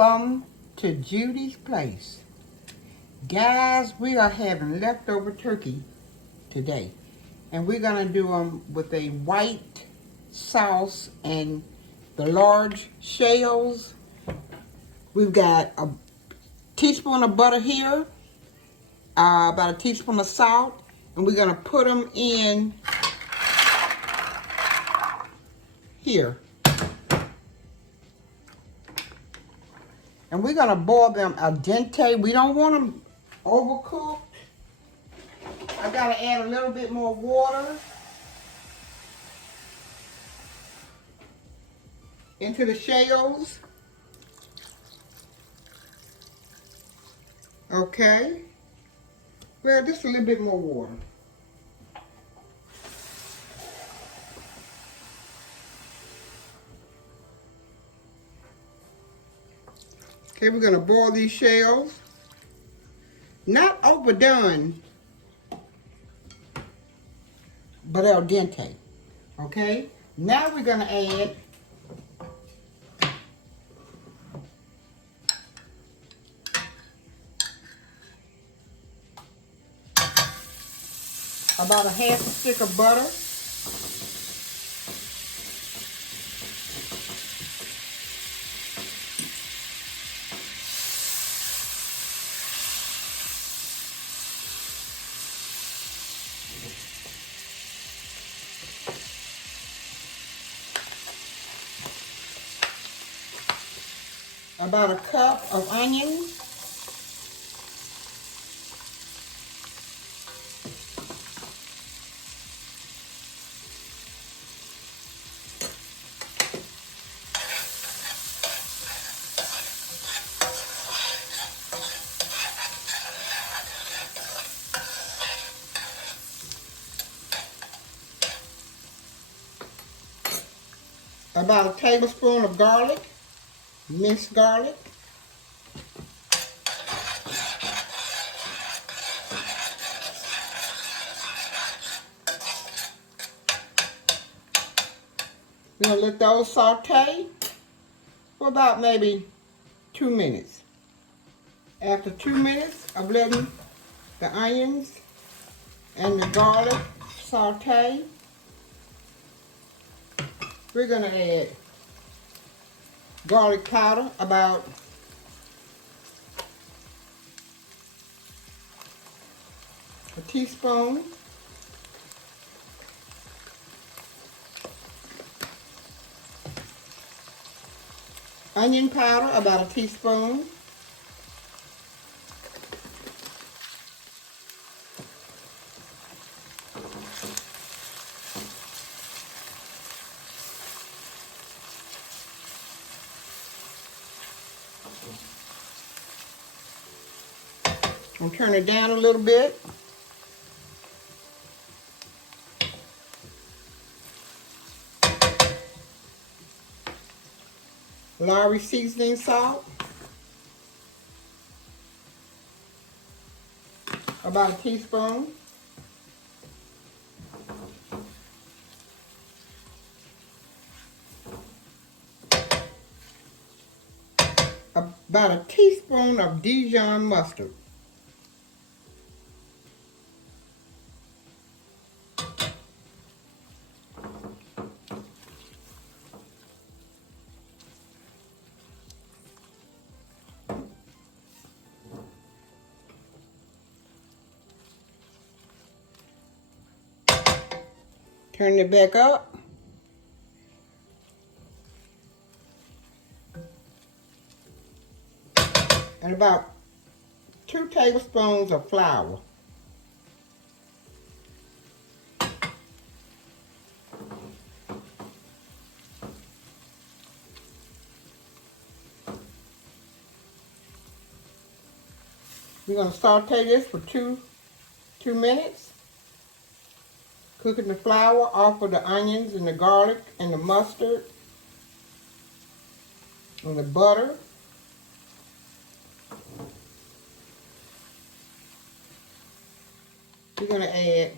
Welcome to Judy's place. Guys, we are having leftover turkey today. And we're going to do them with a white sauce and the large shells. We've got a teaspoon of butter here, about a teaspoon of salt, and we're going to put them in here. And we're going to boil them al dente. We don't want them overcooked. I got to add a little bit more water into the shells. Okay. Well, just a little bit more water. Okay, we're going to boil these shells. Not overdone, but al dente. Okay? Now we're going to add about a half a stick of butter. About a cup of onions. About a tablespoon of garlic, minced garlic. We're going to let those saute for about maybe 2 minutes. After 2 minutes of letting the onions and the garlic saute, we're going to add garlic powder, about a teaspoon. Onion powder, about a teaspoon. I'm going to turn it down a little bit. Lowry seasoning salt, about a teaspoon. About a teaspoon of Dijon mustard. Turn it back up. And about 2 tablespoons of flour. We're going to saute this for two minutes. Cooking the flour off of the onions and the garlic and the mustard and the butter. We're going to add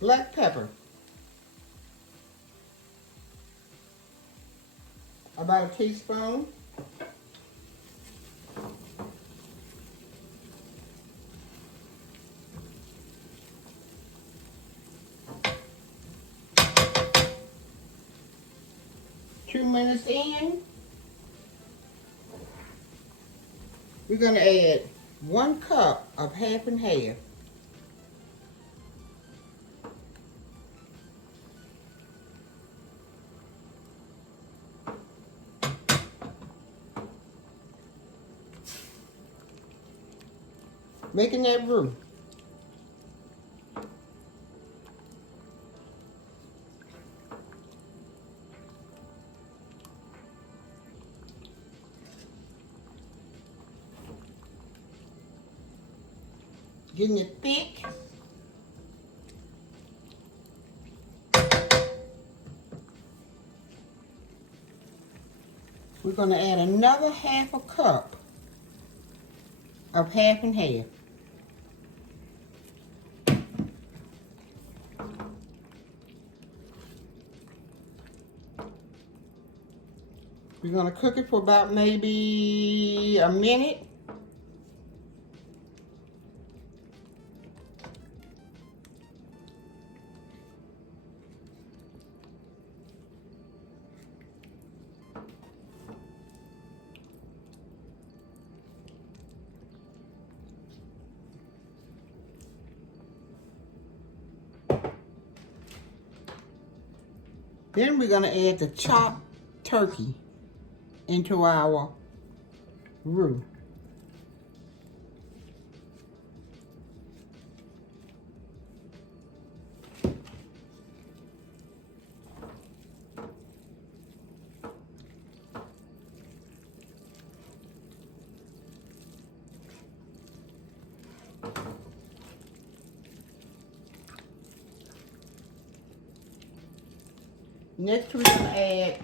black pepper, about a teaspoon. minutes in, we're going to add 1 cup of half and half. Making that roux. Getting it thick. We're going to add another 1/2 cup of half and half. We're going to cook it for about maybe a minute. Then we're going to add the chopped turkey into our roux. Next we're going to add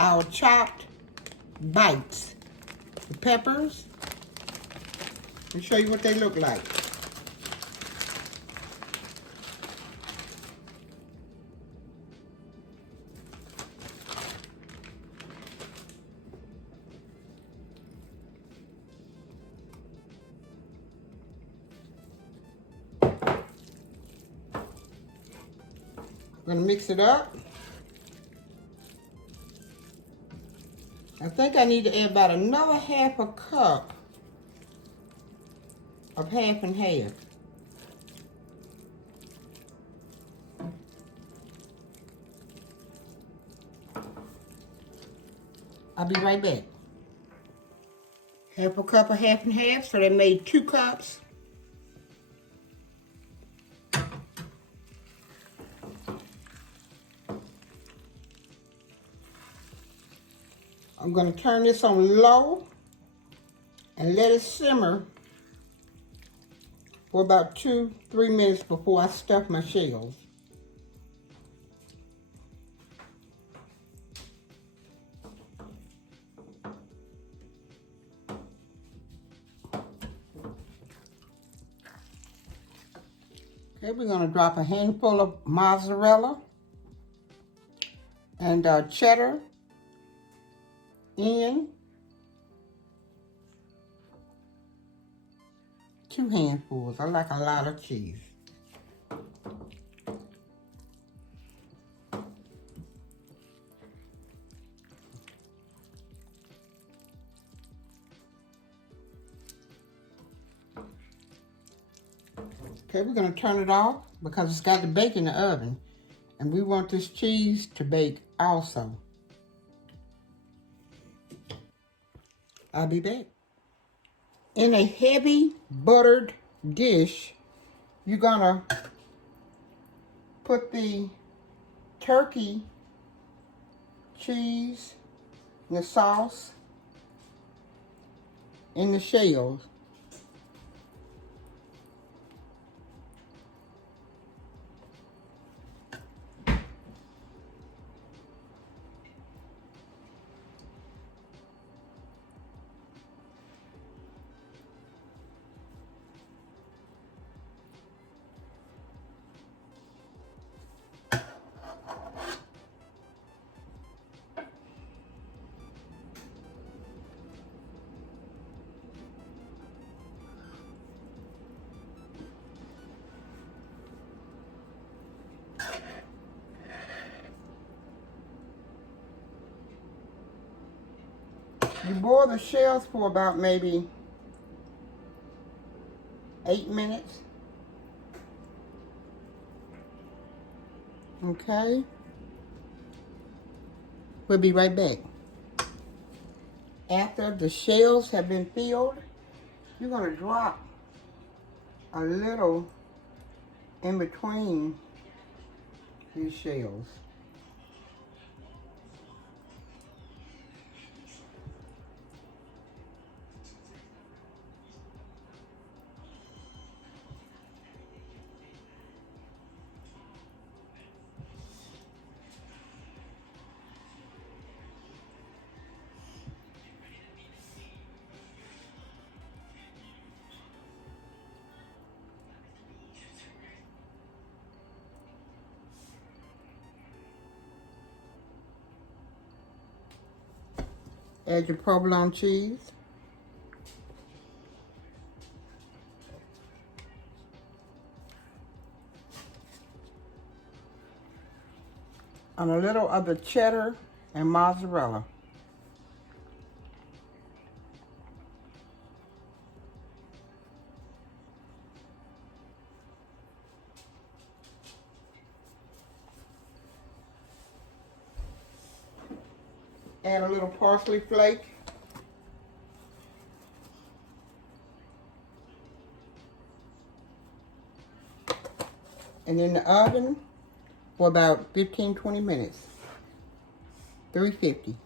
our chopped bites, the peppers. Let me show you what they look like. I'm going to mix it up. I think I need to add about another 1/2 cup of half and half. I'll be right back. 1/2 cup of half and half, so they made 2 cups. I'm going to turn this on low and let it simmer for about 2-3 minutes before I stuff my shells. Okay, we're going to drop a handful of mozzarella and cheddar in. 2 handfuls. I like a lot of cheese. Okay, we're going to turn it off because it's got to bake in the oven. And we want this cheese to bake also. I'll be back. In a heavy buttered dish, you're going to put the turkey, cheese, and the sauce in the shells. You boil the shells for about maybe 8 minutes. Okay. We'll be right back. After the shells have been filled, you're going to drop a little in between these shells. Add your provolone cheese. And a little of the cheddar and mozzarella. Add a little parsley flake. And in the oven for about 15-20 minutes. 350.